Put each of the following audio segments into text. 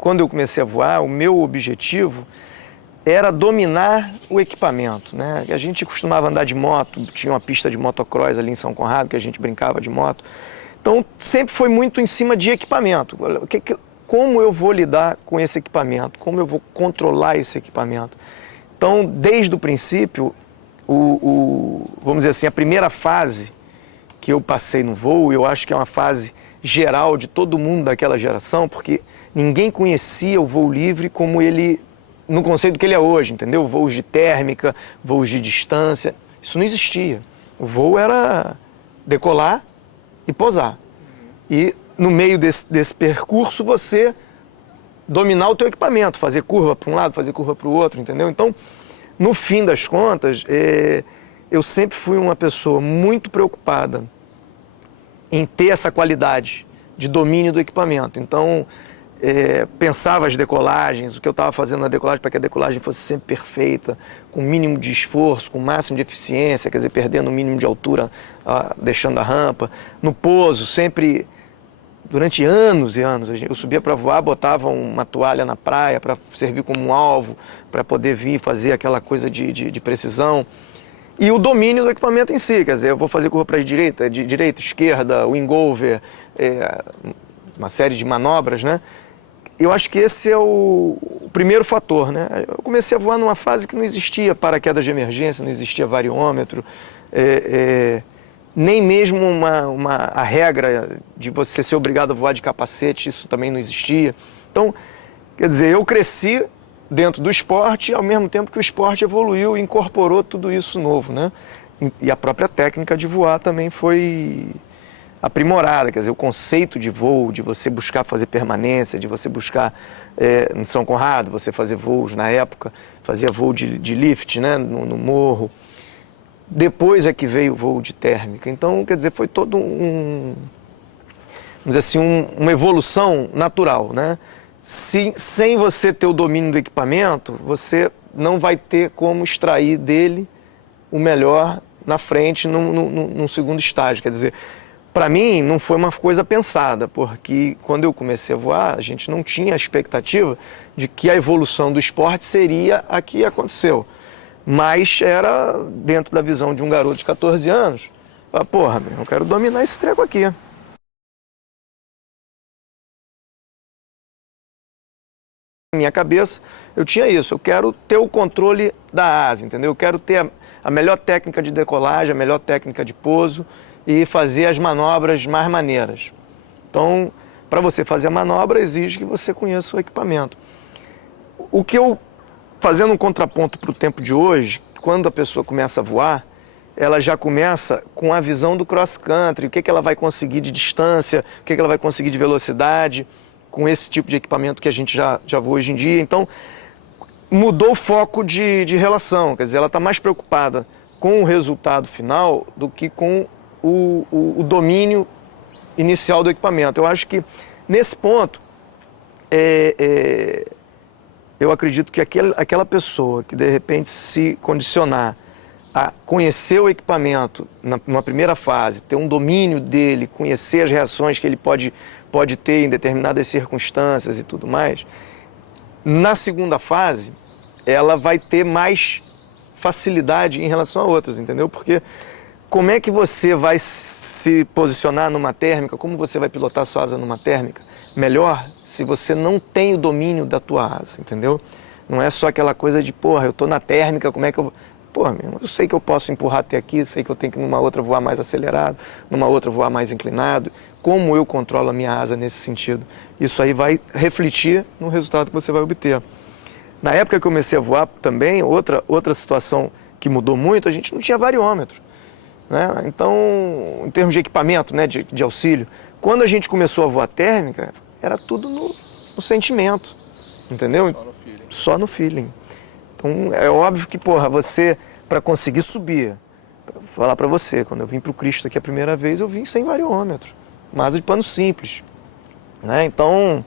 quando eu comecei a voar, o meu objetivo era dominar o equipamento, né? A gente costumava andar de moto, tinha uma pista de motocross ali em São Conrado, que a gente brincava de moto. Então, sempre foi muito em cima de equipamento. Como eu vou lidar com esse equipamento? Como eu vou controlar esse equipamento? Então, desde o princípio, vamos dizer assim, a primeira fase que eu passei no voo, eu acho que é uma fase geral de todo mundo daquela geração, porque ninguém conhecia o voo livre como ele, no conceito que ele é hoje, entendeu? Voos de térmica, voos de distância, isso não existia. O voo era decolar e pousar. E no meio desse percurso você dominar o teu equipamento, fazer curva para um lado, fazer curva para o outro, entendeu? Então, no fim das contas, eu sempre fui uma pessoa muito preocupada em ter essa qualidade de domínio do equipamento. Então, pensava as decolagens, o que eu estava fazendo na decolagem para que a decolagem fosse sempre perfeita, com o mínimo de esforço, com o máximo de eficiência, quer dizer, perdendo o mínimo de altura, deixando a rampa. No pouso, sempre, durante anos e anos, eu subia para voar, botava uma toalha na praia para servir como um alvo, para poder vir fazer aquela coisa de precisão. E o domínio do equipamento em si, quer dizer, eu vou fazer curva para a direita, esquerda, wingover, uma série de manobras, né? Eu acho que esse é o primeiro fator, né? Eu comecei a voar numa fase que não existia paraquedas de emergência, não existia variômetro, nem mesmo a regra de você ser obrigado a voar de capacete, isso também não existia. Então, quer dizer, eu cresci dentro do esporte, ao mesmo tempo que o esporte evoluiu e incorporou tudo isso novo, né? E a própria técnica de voar também foi aprimorada, quer dizer, o conceito de voo, de você buscar fazer permanência, de você buscar, em São Conrado, você fazer voos na época, fazia voo de lift, né, no morro. Depois é que veio o voo de térmica. Então, quer dizer, foi todo vamos dizer assim, uma evolução natural, né? Sem você ter o domínio do equipamento, você não vai ter como extrair dele o melhor na frente, num segundo estágio. Quer dizer, para mim não foi uma coisa pensada, porque quando eu comecei a voar, a gente não tinha a expectativa de que a evolução do esporte seria a que aconteceu. Mas era dentro da visão de um garoto de 14 anos. Porra, eu quero dominar esse treco aqui. Na minha cabeça, eu tinha isso. Eu quero ter o controle da asa, entendeu? Eu quero ter a melhor técnica de decolagem, a melhor técnica de pouso e fazer as manobras mais maneiras. Então, para você fazer a manobra, exige que você conheça o equipamento. O que eu, fazendo um contraponto para o tempo de hoje, quando a pessoa começa a voar, ela já começa com a visão do cross-country, o que ela vai conseguir de distância, o que ela vai conseguir de velocidade, com esse tipo de equipamento que a gente já voa hoje em dia. Então, mudou o foco de relação, quer dizer, ela está mais preocupada com o resultado final do que com o domínio inicial do equipamento. Eu acho que, nesse ponto, eu acredito que aquela pessoa que, de repente, se condicionar a conhecer o equipamento numa primeira fase, ter um domínio dele, conhecer as reações que ele pode ter em determinadas circunstâncias e tudo mais, na segunda fase, ela vai ter mais facilidade em relação a outras, entendeu? Porque como é que você vai se posicionar numa térmica, como você vai pilotar sua asa numa térmica melhor se você não tem o domínio da tua asa, entendeu? Não é só aquela coisa de, porra, eu tô na térmica, como é que eu... Porra, eu sei que eu posso empurrar até aqui, sei que eu tenho que numa outra voar mais acelerado, numa outra voar mais inclinado. Como eu controlo a minha asa nesse sentido? Isso aí vai refletir no resultado que você vai obter. Na época que eu comecei a voar também, outra situação que mudou muito, a gente não tinha variômetro, né? Então, em termos de equipamento, né, de auxílio, quando a gente começou a voar térmica, era tudo no sentimento, entendeu? Só no feeling. Só no feeling. Então, é óbvio que, porra, você, para conseguir subir, vou falar para você, quando eu vim para o Cristo aqui a primeira vez, eu vim sem variômetro, uma asa de pano simples, né? Então,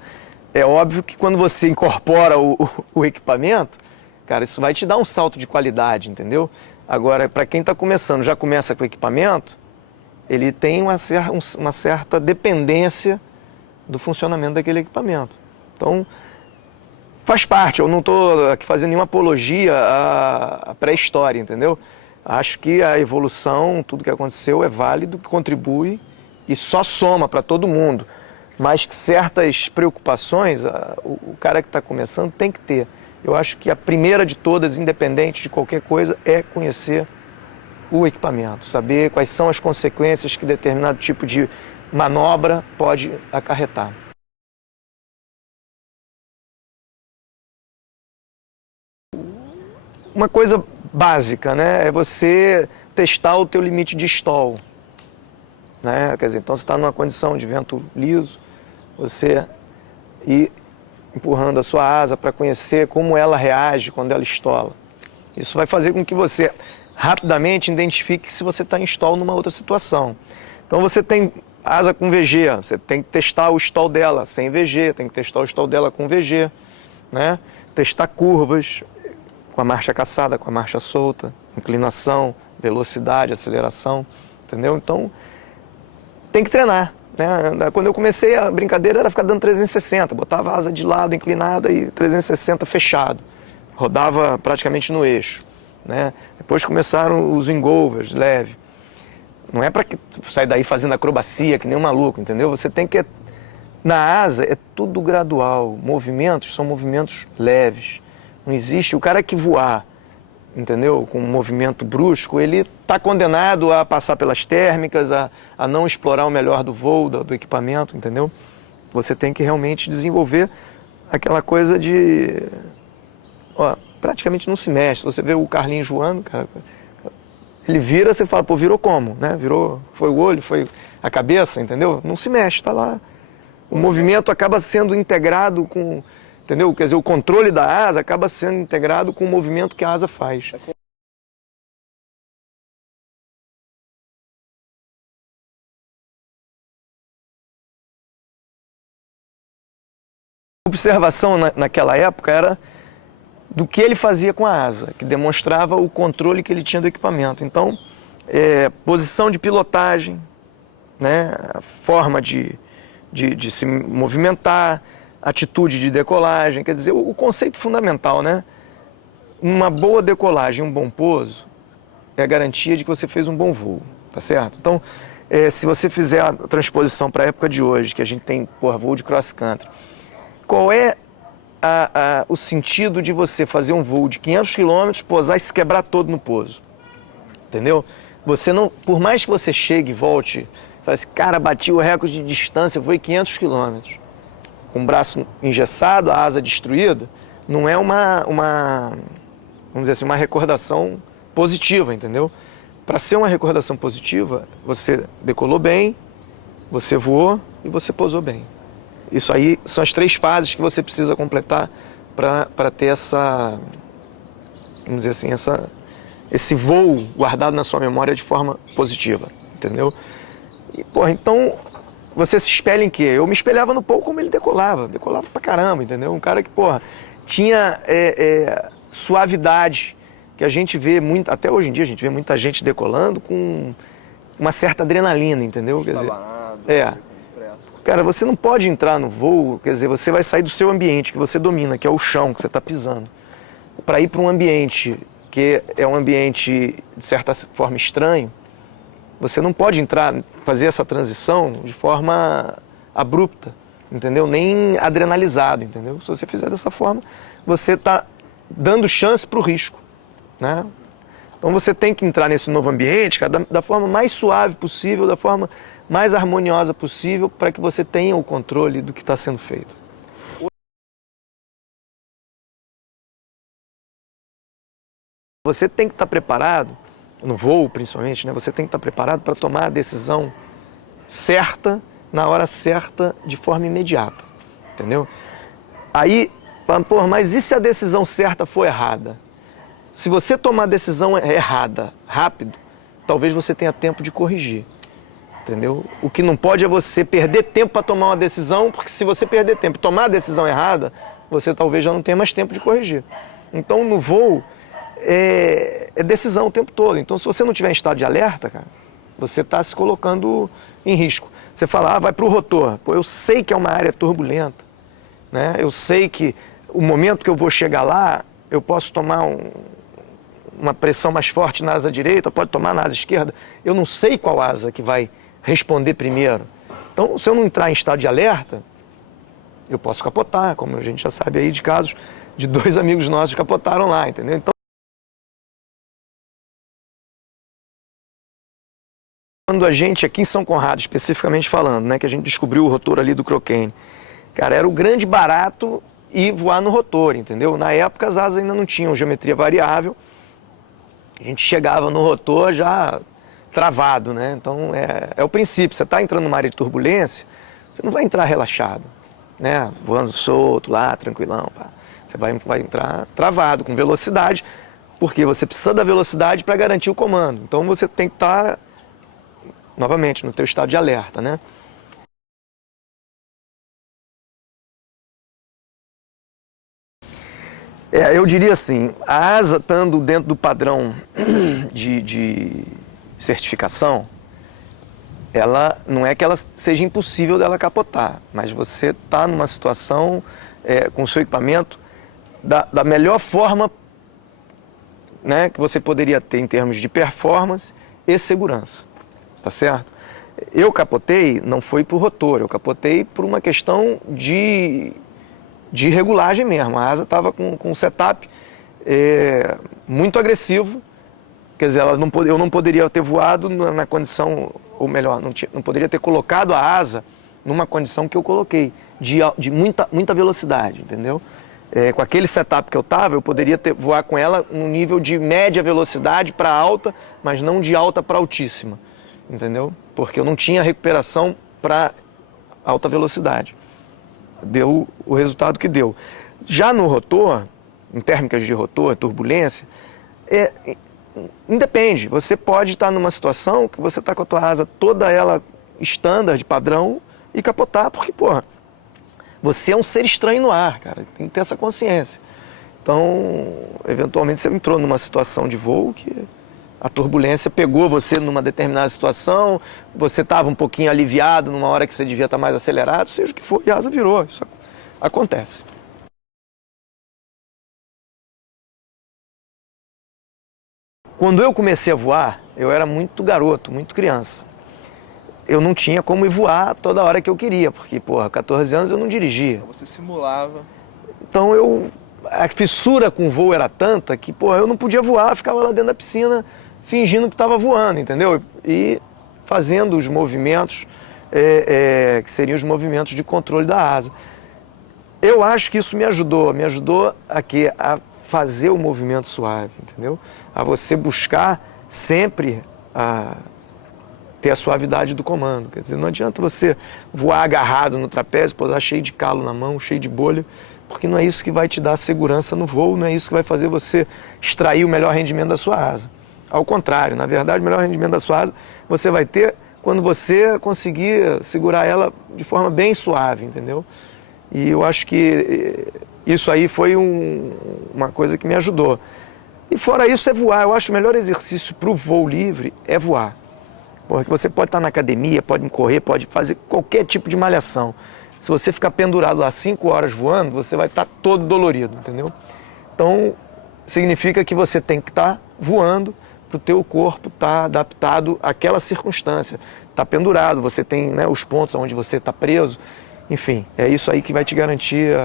é óbvio que quando você incorpora o equipamento, cara, isso vai te dar um salto de qualidade, entendeu? Agora, para quem está começando, já começa com o equipamento, ele tem uma certa dependência do funcionamento daquele equipamento. Então, faz parte, eu não estou aqui fazendo nenhuma apologia à pré-história, entendeu? Acho que a evolução, tudo que aconteceu é válido, contribui e só soma para todo mundo. Mas que certas preocupações, o cara que está começando tem que ter. Eu acho que a primeira de todas, independente de qualquer coisa, é conhecer o equipamento, saber quais são as consequências que determinado tipo de manobra pode acarretar. Uma coisa básica, né, é você testar o teu limite de stall, né? Quer dizer, então você está numa condição de vento liso, você ir empurrando a sua asa para conhecer como ela reage quando ela estola. Isso vai fazer com que você rapidamente identifique se você está em stall numa outra situação. Então você tem asa com VG, você tem que testar o stall dela sem VG, tem que testar o stall dela com VG, né? Testar curvas com a marcha caçada, com a marcha solta, inclinação, velocidade, aceleração, entendeu? Então tem que treinar, né? Quando eu comecei, a brincadeira era ficar dando 360, botava a asa de lado inclinada e 360 fechado, rodava praticamente no eixo, né? Depois começaram os engovers leve. Não é para sair daí fazendo acrobacia que nem um maluco, entendeu? Você tem que... Na asa é tudo gradual, movimentos são movimentos leves. Não existe o cara que voar, entendeu? Com um movimento brusco, ele está condenado a passar pelas térmicas, a não explorar o melhor do voo, do equipamento, entendeu? Você tem que realmente desenvolver aquela coisa de... Ó, praticamente não se mexe. Você vê o Carlinhos voando, cara, ele vira, você fala, pô, virou como, né? Virou, foi o olho, foi a cabeça, entendeu? Não se mexe, está lá. O movimento acaba sendo integrado com... Entendeu? Quer dizer, o controle da asa acaba sendo integrado com o movimento que a asa faz. A observação naquela época era do que ele fazia com a asa, que demonstrava o controle que ele tinha do equipamento. Então, posição de pilotagem, né? A forma de se movimentar, atitude de decolagem, quer dizer, o conceito fundamental, né? Uma boa decolagem, um bom pouso, é a garantia de que você fez um bom voo, tá certo? Então, se você fizer a transposição para a época de hoje, que a gente tem, porra, voo de cross country, qual é o sentido de você fazer um voo de 500 km, pousar e se quebrar todo no pouso? Entendeu? Você não, por mais que você chegue e volte, fale assim, cara, bati o recorde de distância, voei 500 km. Com o braço engessado, a asa destruída, não é vamos dizer assim, uma recordação positiva, entendeu? Para ser uma recordação positiva, você decolou bem, você voou e você pousou bem. Isso aí são as 3 fases que você precisa completar para ter essa, vamos dizer assim, esse voo guardado na sua memória de forma positiva, entendeu? E, porra, então... Você se espelha em quê? Eu me espelhava no Paul como ele decolava pra caramba, entendeu? Um cara que, porra, tinha suavidade, que a gente vê muito, até hoje em dia a gente vê muita gente decolando com uma certa adrenalina, entendeu? Quer dizer, cara, você não pode entrar no voo, quer dizer, você vai sair do seu ambiente que você domina, que é o chão que você está pisando, para ir para um ambiente que é um ambiente, de certa forma, estranho. Você não pode entrar, fazer essa transição de forma abrupta, entendeu? Nem adrenalizado, entendeu? Se você fizer dessa forma, você está dando chance para o risco, né? Então você tem que entrar nesse novo ambiente, cara, da forma mais suave possível, da forma mais harmoniosa possível, para que você tenha o controle do que está sendo feito. Você tem que estar preparado, no voo principalmente, né? Você tem que estar preparado para tomar a decisão certa, na hora certa, de forma imediata, entendeu? Aí, pô, mas e se a decisão certa for errada? Se você tomar a decisão errada rápido, talvez você tenha tempo de corrigir, entendeu? O que não pode é você perder tempo para tomar uma decisão, porque se você perder tempo e tomar a decisão errada, você talvez já não tenha mais tempo de corrigir. Então, no voo, é decisão o tempo todo. Então, se você não tiver em estado de alerta, cara, você está se colocando em risco. Você fala, vai para o rotor. Pô, eu sei que é uma área turbulenta, né? Eu sei que o momento que eu vou chegar lá, eu posso tomar uma pressão mais forte na asa direita, pode tomar na asa esquerda. Eu não sei qual asa que vai responder primeiro. Então, se eu não entrar em estado de alerta, eu posso capotar, como a gente já sabe aí de casos de 2 amigos nossos que capotaram lá, entendeu? Então, quando a gente, aqui em São Conrado, especificamente falando, né, que a gente descobriu o rotor ali do Crocane, cara, era o grande barato ir voar no rotor, entendeu? Na época as asas ainda não tinham geometria variável, a gente chegava no rotor já travado, né? Então é o princípio, você está entrando numa área de turbulência, você não vai entrar relaxado, né? Voando solto lá, tranquilão, pá. Você vai entrar travado, com velocidade, porque você precisa da velocidade para garantir o comando. Então você tem que estar, novamente, no teu estado de alerta, né? Eu diria assim, a asa estando dentro do padrão de certificação, ela não é que ela seja impossível dela capotar, mas você está numa situação com o seu equipamento da melhor forma, né, que você poderia ter em termos de performance e segurança, tá certo? Eu capotei, não foi por rotor, eu capotei por uma questão de regulagem mesmo. A asa estava com um setup muito agressivo, quer dizer, eu não poderia ter voado na condição, ou melhor, não poderia ter colocado a asa numa condição que eu coloquei, de muita velocidade, entendeu? Com aquele setup que eu estava, eu poderia voar com ela num nível de média velocidade para alta, mas não de alta para altíssima, entendeu? Porque eu não tinha recuperação para alta velocidade. Deu o resultado que deu. Já no rotor, em térmicas de rotor, turbulência, independe. Você pode estar numa situação que você está com a tua asa toda ela standard, padrão, e capotar, porque, porra, você é um ser estranho no ar, cara. Tem que ter essa consciência. Então, eventualmente você entrou numa situação de voo que a turbulência pegou você numa determinada situação, você estava um pouquinho aliviado numa hora que você devia estar mais acelerado, seja o que for, e a asa virou. Isso acontece. Quando eu comecei a voar, eu era muito garoto, muito criança. Eu não tinha como ir voar toda hora que eu queria, porque, porra, 14 anos eu não dirigia. Então você simulava. Então a fissura com o voo era tanta que, porra, eu não podia voar, ficava lá dentro da piscina fingindo que estava voando, entendeu? E fazendo os movimentos que seriam os movimentos de controle da asa. Eu acho que isso me ajudou a fazer o movimento suave, entendeu? A você buscar sempre ter a suavidade do comando. Quer dizer, não adianta você voar agarrado no trapézio, pousar cheio de calo na mão, cheio de bolha, porque não é isso que vai te dar segurança no voo, não é isso que vai fazer você extrair o melhor rendimento da sua asa. Ao contrário, na verdade, o melhor rendimento da sua asa você vai ter quando você conseguir segurar ela de forma bem suave, entendeu? E eu acho que isso aí foi uma coisa que me ajudou. E fora isso é voar. Eu acho o melhor exercício para o voo livre é voar. Porque você pode estar na academia, pode correr, pode fazer qualquer tipo de malhação. Se você ficar pendurado lá 5 horas voando, você vai estar todo dolorido, entendeu? Então, significa que você tem que estar voando para o teu corpo estar adaptado àquela circunstância. Está pendurado, você tem, né, os pontos onde você está preso. Enfim, é isso aí que vai te garantir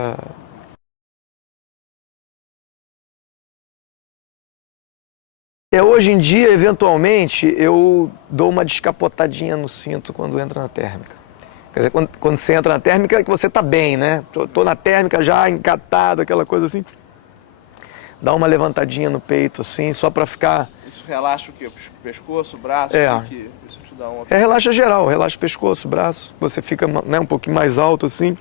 hoje em dia, eventualmente, eu dou uma descapotadinha no cinto quando entra na térmica. Quer dizer, quando você entra na térmica é que você está bem, né? Tô na térmica já, encatado, aquela coisa assim. Dá uma levantadinha no peito, assim, só para ficar... Isso relaxa o quê? O pescoço, o braço? Isso te dá uma... relaxa geral, relaxa o pescoço, o braço. Você fica, né, um pouquinho mais alto, assim.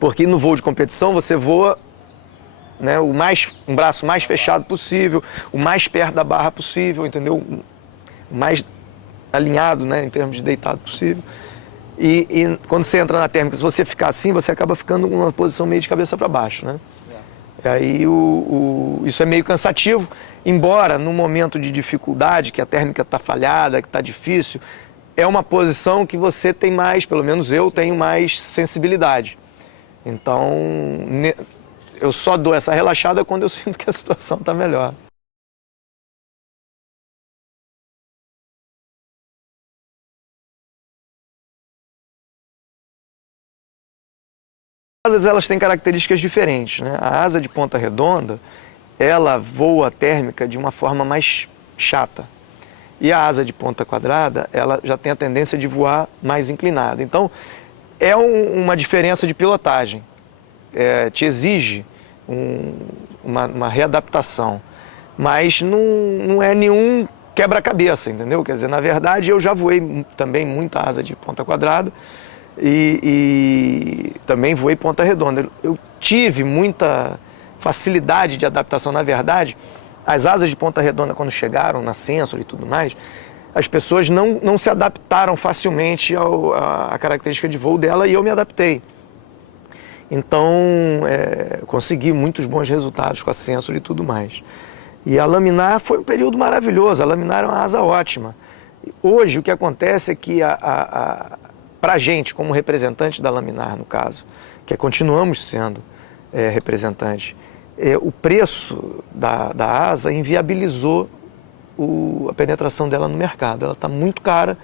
Porque no voo de competição você voa, né, um braço mais fechado possível, o mais perto da barra possível, entendeu? O mais alinhado, né, em termos de deitado possível. E quando você entra na térmica, se você ficar assim, você acaba ficando numa posição meio de cabeça para baixo, né? E aí isso é meio cansativo, embora no momento de dificuldade, que a térmica está falhada, que está difícil, é uma posição que você tem mais, pelo menos eu tenho mais sensibilidade. Então, eu só dou essa relaxada quando eu sinto que a situação está melhor. As asas, elas têm características diferentes, né? A asa de ponta redonda, ela voa térmica de uma forma mais chata. E a asa de ponta quadrada, ela já tem a tendência de voar mais inclinada. Então, é uma diferença de pilotagem. Te exige uma readaptação. Mas não é nenhum quebra-cabeça, entendeu? Quer dizer, na verdade, eu já voei também muita asa de ponta quadrada e também voei ponta redonda. Eu tive muita facilidade de adaptação. Na verdade, as asas de ponta redonda, quando chegaram na Sensor e tudo mais, as pessoas não se adaptaram facilmente à característica de voo dela e eu me adaptei. Então, consegui muitos bons resultados com a Sensor e tudo mais. E a laminar foi um período maravilhoso, a laminar é uma asa ótima. Hoje, o que acontece é que, para a gente, como representante da laminar, no caso, que continuamos sendo representante, o preço da asa inviabilizou a penetração dela no mercado. Ela está muito cara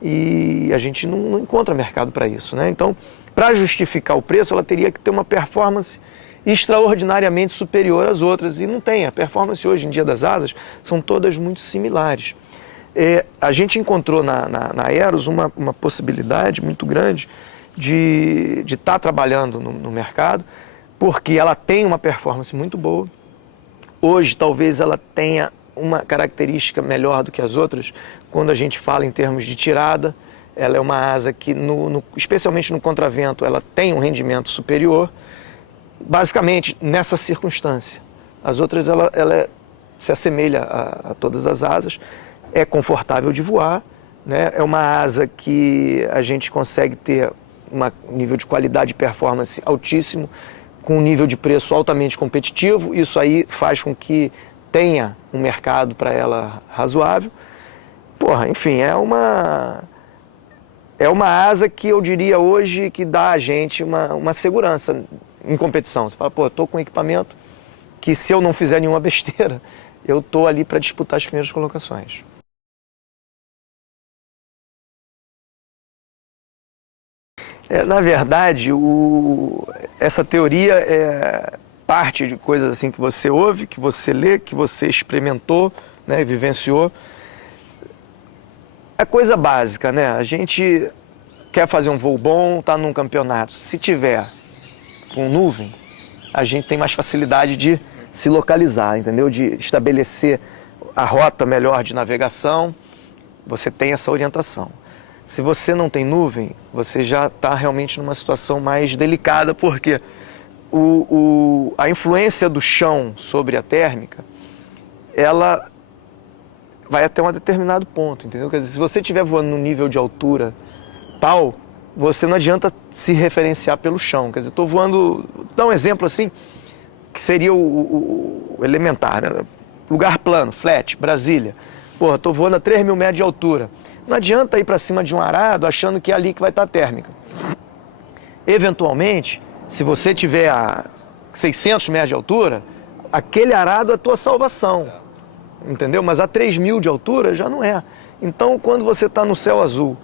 e a gente não encontra mercado para isso, né? Então, para justificar o preço, ela teria que ter uma performance extraordinariamente superior às outras, e não tem. A performance hoje em dia das asas são todas muito similares. A gente encontrou na Aeros uma possibilidade muito grande de estar trabalhando no mercado, porque ela tem uma performance muito boa. Hoje, talvez ela tenha uma característica melhor do que as outras, quando a gente fala em termos de tirada. Ela é uma asa que, especialmente no contravento, ela tem um rendimento superior, basicamente nessa circunstância. As outras, ela se assemelha a todas as asas, é confortável de voar, né? É uma asa que a gente consegue ter um nível de qualidade e performance altíssimo, com um nível de preço altamente competitivo. Isso aí faz com que tenha um mercado para ela razoável. Enfim, é uma asa que eu diria hoje que dá a gente uma segurança em competição. Você fala, eu estou com um equipamento que, se eu não fizer nenhuma besteira, eu estou ali para disputar as primeiras colocações. Na verdade, essa teoria é parte de coisas assim que você ouve, que você lê, que você experimentou, né, vivenciou. É coisa básica, né? A gente quer fazer um voo bom, está num campeonato. Se tiver com nuvem, a gente tem mais facilidade de se localizar, entendeu? De estabelecer a rota melhor de navegação. Você tem essa orientação. Se você não tem nuvem, você já está realmente numa situação mais delicada, porque a influência do chão sobre a térmica, ela vai até um determinado ponto, entendeu? Quer dizer, se você estiver voando num nível de altura tal, você não adianta se referenciar pelo chão. Quer dizer, estou voando, vou dar um exemplo assim, que seria o elementar, né? Lugar plano, flat, Brasília. Estou voando a 3.000 metros de altura. Não adianta ir para cima de um arado achando que é ali que vai estar a térmica. Eventualmente, se você tiver a 600 metros de altura, aquele arado é a tua salvação. Entendeu? Mas a 3.000 de altura já não é. Então, quando você está no céu azul,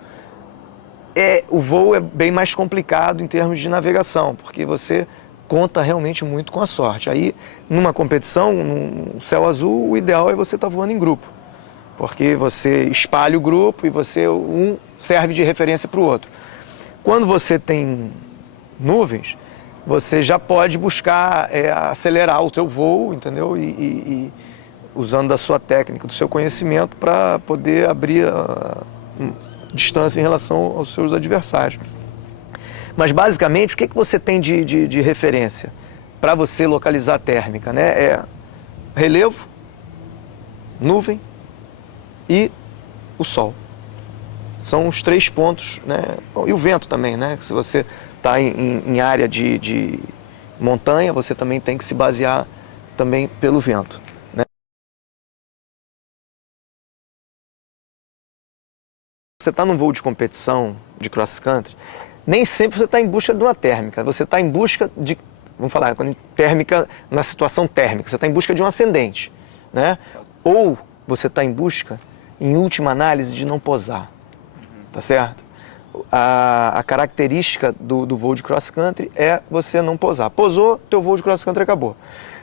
o voo é bem mais complicado em termos de navegação, porque você conta realmente muito com a sorte. Aí, numa competição, no céu azul, o ideal é você estar voando em grupo, porque você espalha o grupo e um serve de referência para o outro. Quando você tem nuvens, você já pode buscar acelerar o seu voo, entendeu? E usando da sua técnica, do seu conhecimento, para poder abrir distância em relação aos seus adversários. Mas, basicamente, o que você tem de referência para você localizar a térmica, né? É relevo, nuvem e o sol. São os 3 pontos, né? E o vento também, né? Se você está em área de montanha, você também tem que se basear também pelo vento. Você está num voo de competição, de cross country, nem sempre você está em busca de uma térmica, você está em busca de, vamos falar, térmica na situação térmica, você está em busca de um ascendente, né? Ou você está em busca, em última análise, de não posar, tá certo? A característica do voo de cross country é você não posar. Posou, teu voo de cross country acabou.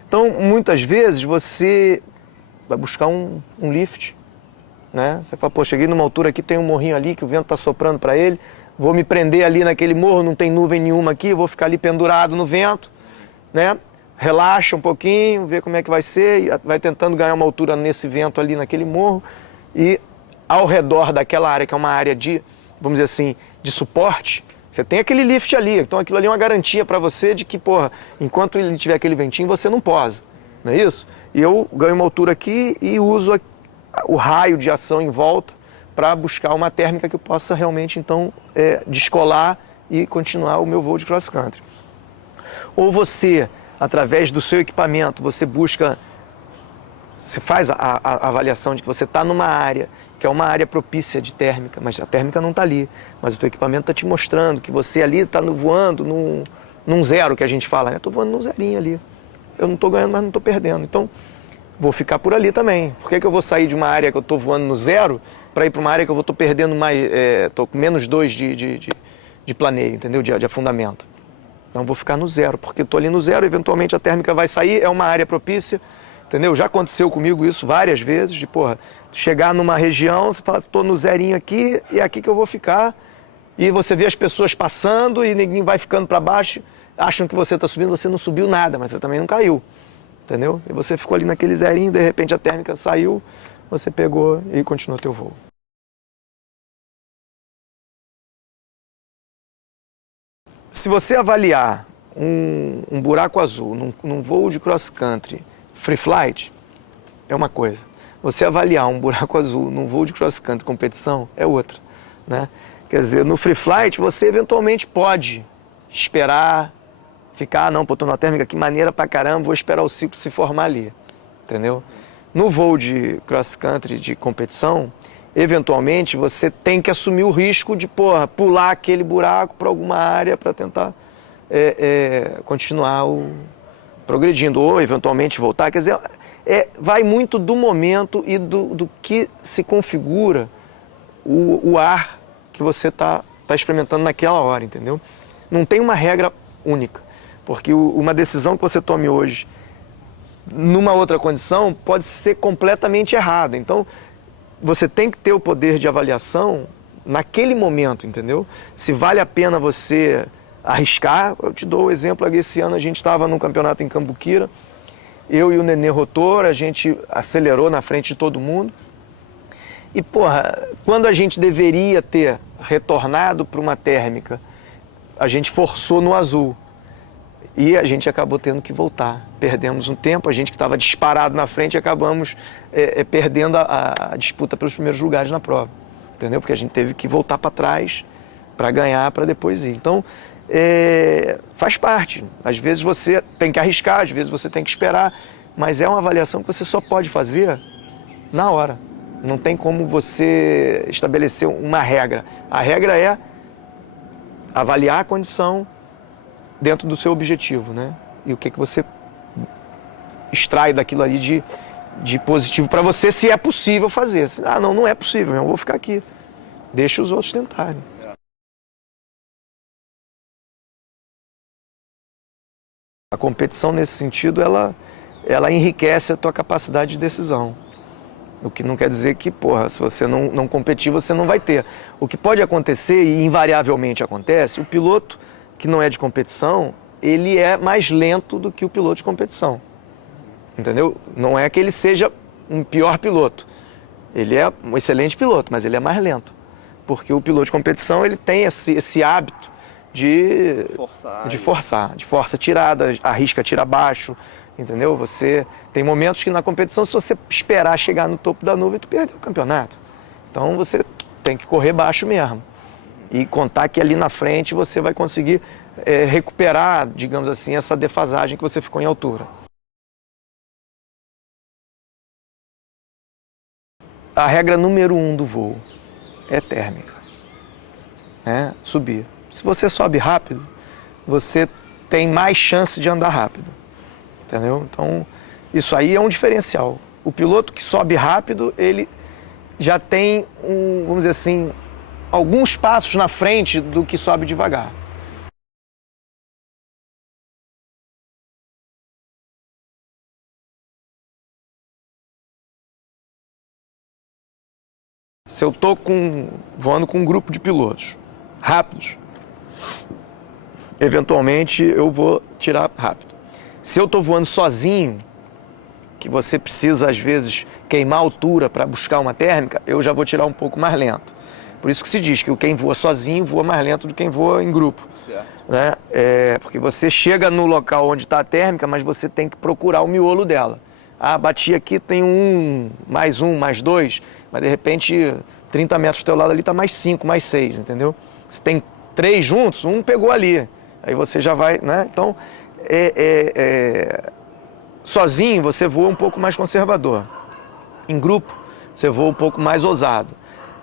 Então, muitas vezes você vai buscar um lift, né? Você fala, pô, cheguei numa altura aqui, tem um morrinho ali que o vento está soprando para ele, vou me prender ali naquele morro, não tem nuvem nenhuma aqui, vou ficar ali pendurado no vento, né? Relaxa um pouquinho, vê como é que vai ser, e vai tentando ganhar uma altura nesse vento ali naquele morro, e ao redor daquela área, que é uma área de, vamos dizer assim, de suporte, você tem aquele lift ali, então aquilo ali é uma garantia para você de que, porra, enquanto ele tiver aquele ventinho, você não posa, não é isso? E eu ganho uma altura aqui e uso o raio de ação em volta para buscar uma térmica que eu possa realmente, então, descolar e continuar o meu voo de cross country. Ou você, através do seu equipamento, você busca, você faz a avaliação de que você está numa área que é uma área propícia de térmica, mas a térmica não está ali, mas o teu equipamento está te mostrando que você ali está voando num zero, que a gente fala, né? Estou voando num zerinho ali, eu não estou ganhando, mas não estou perdendo, então vou ficar por ali também. Por que eu vou sair de uma área que eu estou voando no zero para ir para uma área que eu estou perdendo mais, estou com menos 2 de planeio, entendeu? De afundamento. Então vou ficar no zero, porque estou ali no zero, eventualmente a térmica vai sair, é uma área propícia, entendeu? Já aconteceu comigo isso várias vezes, de porra, chegar numa região, você fala, estou no zerinho aqui, e é aqui que eu vou ficar, e você vê as pessoas passando e ninguém vai ficando para baixo, acham que você está subindo, você não subiu nada, mas você também não caiu, entendeu? E você ficou ali naquele zerinho, de repente a térmica saiu, você pegou e continuou teu voo. Se você avaliar um buraco azul num voo de cross country free flight, é uma coisa. Você avaliar um buraco azul num voo de cross country competição é outra, né? Quer dizer, no free flight você eventualmente pode esperar, ficar, não, pô, tô na térmica, que maneira pra caramba, vou esperar o ciclo se formar ali, entendeu? No voo de cross country de competição, eventualmente você tem que assumir o risco de, porra, pular aquele buraco para alguma área para tentar continuar progredindo, ou eventualmente voltar. Quer dizer, vai muito do momento e do que se configura o ar que você tá experimentando naquela hora, entendeu? Não tem uma regra única, porque uma decisão que você tome hoje numa outra condição pode ser completamente errada. Então, você tem que ter o poder de avaliação naquele momento, entendeu? Se vale a pena você arriscar, eu te dou o exemplo, esse ano a gente estava num campeonato em Cambuquira, eu e o Nenê Rotor, a gente acelerou na frente de todo mundo, e porra, quando a gente deveria ter retornado para uma térmica, a gente forçou no azul. E a gente acabou tendo que voltar. Perdemos um tempo, a gente que estava disparado na frente, acabamos perdendo a disputa pelos primeiros lugares na prova. Entendeu? Porque a gente teve que voltar para trás para ganhar, para depois ir. Então, faz parte. Às vezes você tem que arriscar, às vezes você tem que esperar, mas é uma avaliação que você só pode fazer na hora. Não tem como você estabelecer uma regra. A regra é avaliar a condição dentro do seu objetivo, né? E o que você extrai daquilo ali de positivo para você, se é possível fazer. Ah, não é possível, eu vou ficar aqui. Deixa os outros tentarem. A competição, nesse sentido, ela enriquece a tua capacidade de decisão. O que não quer dizer que, porra, se você não competir, você não vai ter. O que pode acontecer, e invariavelmente acontece, o piloto que não é de competição, ele é mais lento do que o piloto de competição. Entendeu? Não é que ele seja um pior piloto. Ele é um excelente piloto, mas ele é mais lento. Porque o piloto de competição, ele tem esse hábito de força tirada, arrisca, tira baixo, entendeu? Você tem momentos que na competição, se você esperar chegar no topo da nuvem, tu perdeu o campeonato. Então você tem que correr baixo mesmo. E contar que ali na frente você vai conseguir recuperar, digamos assim, essa defasagem que você ficou em altura. A regra número 1 do voo é térmica. Subir. Se você sobe rápido, você tem mais chance de andar rápido, entendeu? Então, isso aí é um diferencial. O piloto que sobe rápido, ele já tem, vamos dizer assim, alguns passos na frente do que sobe devagar. Se eu estou voando com um grupo de pilotos rápidos, eventualmente eu vou tirar rápido. Se eu estou voando sozinho, que você precisa às vezes queimar altura para buscar uma térmica, eu já vou tirar um pouco mais lento. Por isso que se diz que quem voa sozinho voa mais lento do que quem voa em grupo. Certo. Né? Porque você chega no local onde está a térmica, mas você tem que procurar o miolo dela. Ah, bati aqui, tem um, mais dois, mas de repente 30 metros do teu lado ali está mais 5, mais 6, entendeu? Se tem 3 juntos, um pegou ali, aí você já vai, né? Então, sozinho você voa um pouco mais conservador. Em grupo, você voa um pouco mais ousado.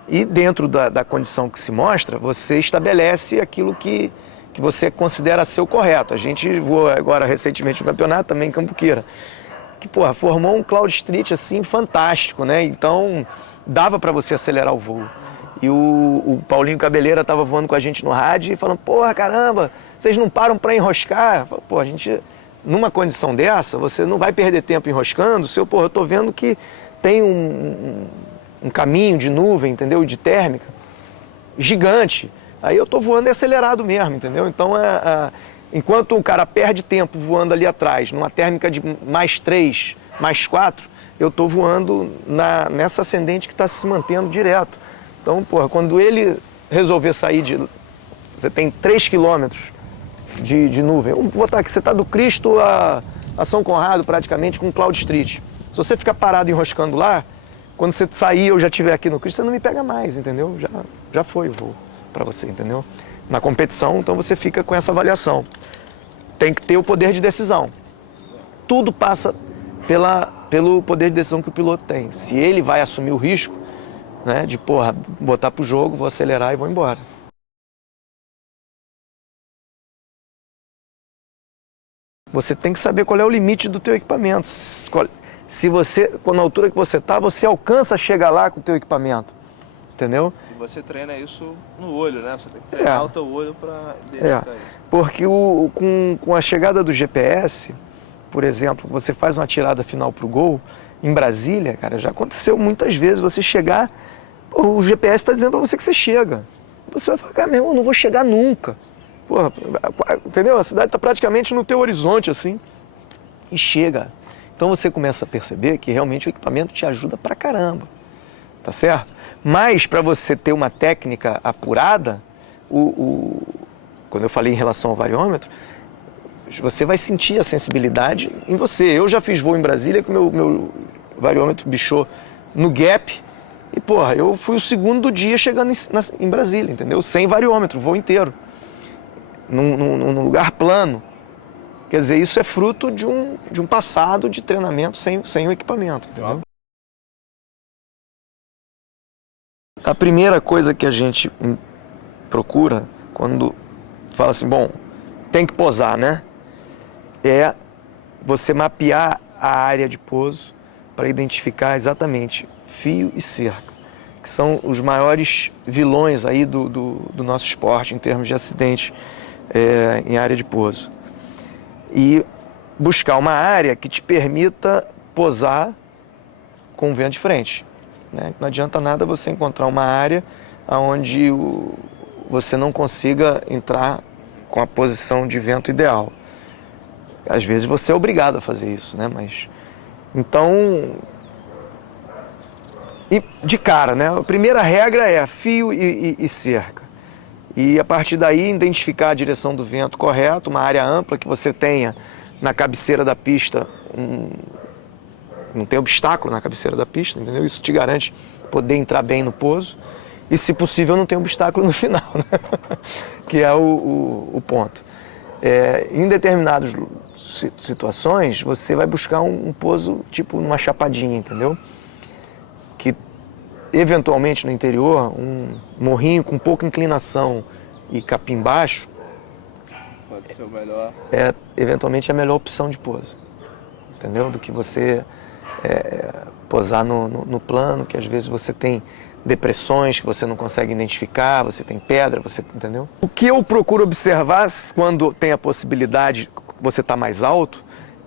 E dentro da condição que se mostra, você estabelece aquilo que você considera ser o correto. A gente voou agora recentemente no campeonato, também em Cambuquira, que, porra, formou um Cloud Street assim fantástico, né? Então, dava para você acelerar o voo. E o Paulinho Cabeleira estava voando com a gente no rádio e falando, porra, caramba, vocês não param para enroscar? Eu falo, pô, a gente, numa condição dessa, você não vai perder tempo enroscando, eu tô vendo que tem um caminho de nuvem, entendeu? De térmica, gigante. Aí eu tô voando acelerado mesmo, entendeu? Então, enquanto o cara perde tempo voando ali atrás, numa térmica de mais 3, mais 4, eu tô voando nessa ascendente que está se mantendo direto. Então, porra, quando ele resolver sair você tem 3 quilômetros de nuvem. Vou botar que você está do Cristo a São Conrado, praticamente, com Cloud Street. Se você ficar parado enroscando lá, quando você sair eu já estiver aqui no Cristo, você não me pega mais, entendeu? Já foi o voo para você, entendeu? Na competição, então você fica com essa avaliação. Tem que ter o poder de decisão. Tudo passa pelo poder de decisão que o piloto tem. Se ele vai assumir o risco, né, de, porra, botar pro jogo, vou acelerar e vou embora. Você tem que saber qual é o limite do teu equipamento. Se você, na altura que você está, você alcança chegar lá com o teu equipamento, entendeu? E você treina isso no olho, né? Você tem que treinar o teu olho para identificar isso. Porque com a chegada do GPS, por exemplo, você faz uma tirada final pro gol, em Brasília, cara, já aconteceu muitas vezes você chegar, o GPS está dizendo para você que você chega. Você vai falar, cara, meu irmão, eu não vou chegar nunca. Porra, entendeu? A cidade está praticamente no teu horizonte, assim, e chega. Então você começa a perceber que realmente o equipamento te ajuda pra caramba, tá certo? Mas para você ter uma técnica apurada, quando eu falei em relação ao variômetro, você vai sentir a sensibilidade em você. Eu já fiz voo em Brasília que o meu variômetro bichou no gap e, porra, eu fui o segundo dia chegando em Brasília, entendeu? Sem variômetro, o voo inteiro, num lugar plano. Quer dizer, isso é fruto de um passado de treinamento sem o equipamento, entendeu? A primeira coisa que a gente procura quando fala assim, bom, tem que posar, né? É você mapear a área de pouso para identificar exatamente fio e cerca, que são os maiores vilões aí do nosso esporte em termos de acidente em área de pouso. E buscar uma área que te permita posar com o vento de frente, né? Não adianta nada você encontrar uma área onde você não consiga entrar com a posição de vento ideal. Às vezes você é obrigado a fazer isso, né? Mas então, e de cara, né? A primeira regra é fio e cerca. E a partir daí identificar a direção do vento correto, uma área ampla que você tenha na cabeceira da pista, não tem obstáculo na cabeceira da pista, entendeu? Isso te garante poder entrar bem no pouso e, se possível, não tem obstáculo no final, né? Que é o ponto. Em determinadas situações, você vai buscar um pouso tipo numa chapadinha, entendeu? Que eventualmente no interior, um morrinho com pouca inclinação, e capim baixo, Pode ser o melhor. é eventualmente a melhor opção de pouso, entendeu? Do que você posar no plano, que às vezes você tem depressões que você não consegue identificar, você tem pedra, você entendeu? O que eu procuro observar quando tem a possibilidade, você está mais alto,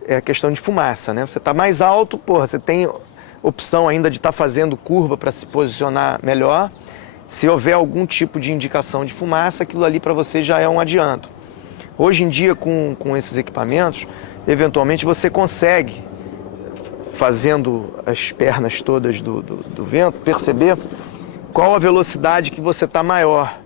é a questão de fumaça, né? Você está mais alto, porra, você tem opção ainda de estar fazendo curva para se posicionar melhor. Se houver algum tipo de indicação de fumaça, aquilo ali para você já é um adianto. Hoje em dia, com esses equipamentos, eventualmente você consegue, fazendo as pernas todas do vento, perceber qual a velocidade que você está maior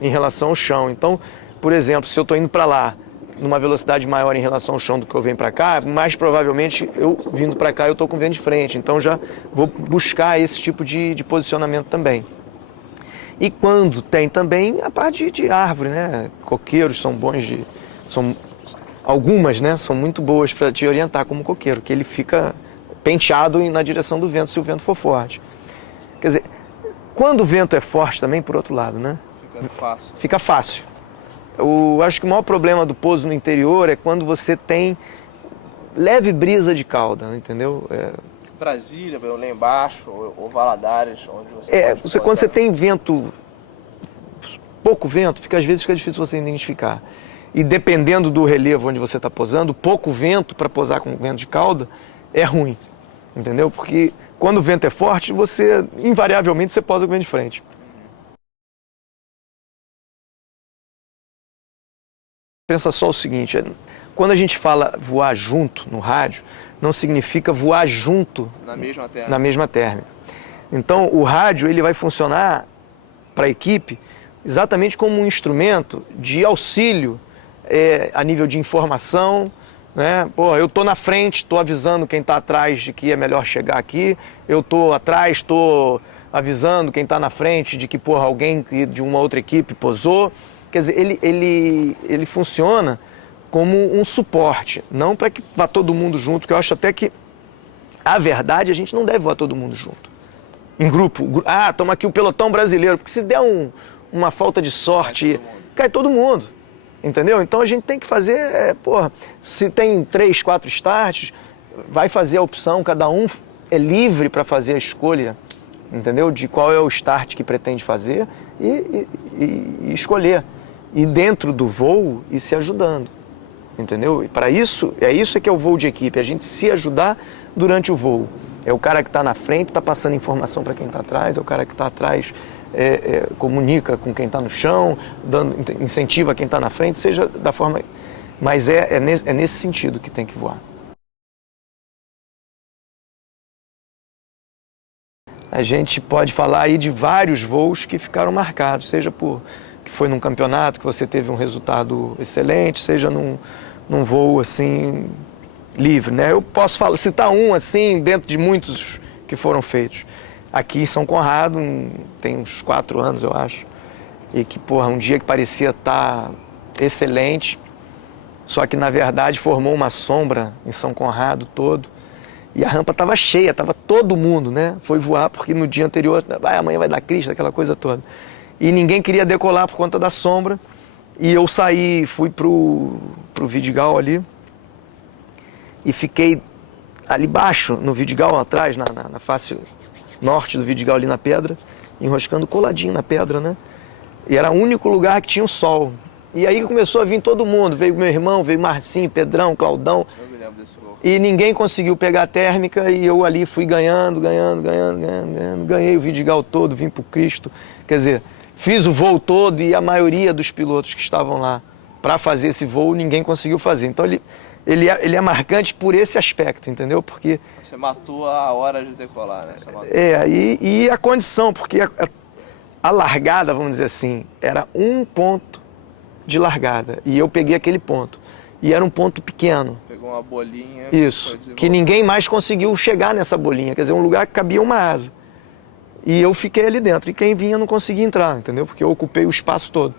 em relação ao chão. Então, por exemplo, se eu estou indo para lá numa velocidade maior em relação ao chão do que eu venho para cá, mais provavelmente eu vindo para cá eu estou com o vento de frente. Então já vou buscar esse tipo de posicionamento também. E quando tem também a parte de árvore, né? Coqueiros são bons algumas, né? São muito boas para te orientar como coqueiro, que ele fica penteado na direção do vento, se o vento for forte. Quer dizer, quando o vento é forte também, por outro lado, né? Fica fácil. Fica fácil. Eu acho que o maior problema do pouso no interior é quando você tem leve brisa de cauda, entendeu? Brasília, lá embaixo, ou Valadares, onde você quando você tem vento, pouco vento, às vezes fica difícil você identificar. E dependendo do relevo onde você está posando, pouco vento para posar com vento de cauda é ruim, entendeu? Porque quando o vento é forte, invariavelmente, você posa com o vento de frente. Pensa só o seguinte, quando a gente fala voar junto no rádio, não significa voar junto na mesma térmica. Então, o rádio ele vai funcionar para a equipe exatamente como um instrumento de auxílio a nível de informação, né? Pô, eu estou na frente, estou avisando quem está atrás de que é melhor chegar aqui, eu estou atrás, estou avisando quem está na frente de que alguém de uma outra equipe posou. Quer dizer, ele funciona como um suporte, não para que vá todo mundo junto, que eu acho até que, a verdade, a gente não deve voar todo mundo junto. Em grupo. Estamos aqui o pelotão brasileiro, porque se der uma falta de sorte, cai todo mundo. Entendeu? Então a gente tem que fazer, se tem 3, 4 starts, vai fazer a opção, cada um é livre para fazer a escolha, entendeu? De qual é o start que pretende fazer e escolher. E dentro do voo, ir se ajudando, entendeu? E para isso, isso que é o voo de equipe, a gente se ajudar durante o voo. É o cara que está na frente, está passando informação para quem está atrás, é o cara que está atrás, comunica com quem está no chão, incentiva quem está na frente, seja da forma... Mas é nesse sentido que tem que voar. A gente pode falar aí de vários voos que ficaram marcados, seja que foi num campeonato que você teve um resultado excelente, seja num voo assim livre, né? Eu posso citar um assim dentro de muitos que foram feitos. Aqui em São Conrado, tem uns 4 anos, eu acho, e que, um dia que parecia estar excelente, só que, na verdade, formou uma sombra em São Conrado todo, e a rampa estava cheia, estava todo mundo, né? Foi voar porque no dia anterior, amanhã vai dar crista, aquela coisa toda. E ninguém queria decolar por conta da sombra, e eu fui pro Vidigal ali, e fiquei ali embaixo, no Vidigal, atrás, na face norte do Vidigal, ali na pedra, enroscando coladinho na pedra, né? E era o único lugar que tinha o sol. E aí começou a vir todo mundo, veio meu irmão, veio Marcinho, Pedrão, Claudão. Eu me lembro desse voo. E ninguém conseguiu pegar a térmica e eu ali fui ganhando, ganhei o Vidigal todo, vim pro Cristo. Quer dizer, fiz o voo todo e a maioria dos pilotos que estavam lá para fazer esse voo, ninguém conseguiu fazer. Então ele é marcante por esse aspecto, entendeu? Porque... Você matou a hora de decolar, né? E a condição, porque a largada, vamos dizer assim, era um ponto de largada. E eu peguei aquele ponto. E era um ponto pequeno. Pegou uma bolinha. Isso, que ninguém mais conseguiu chegar nessa bolinha. Quer dizer, um lugar que cabia uma asa. E eu fiquei ali dentro. E quem vinha não conseguia entrar, entendeu? Porque eu ocupei o espaço todo.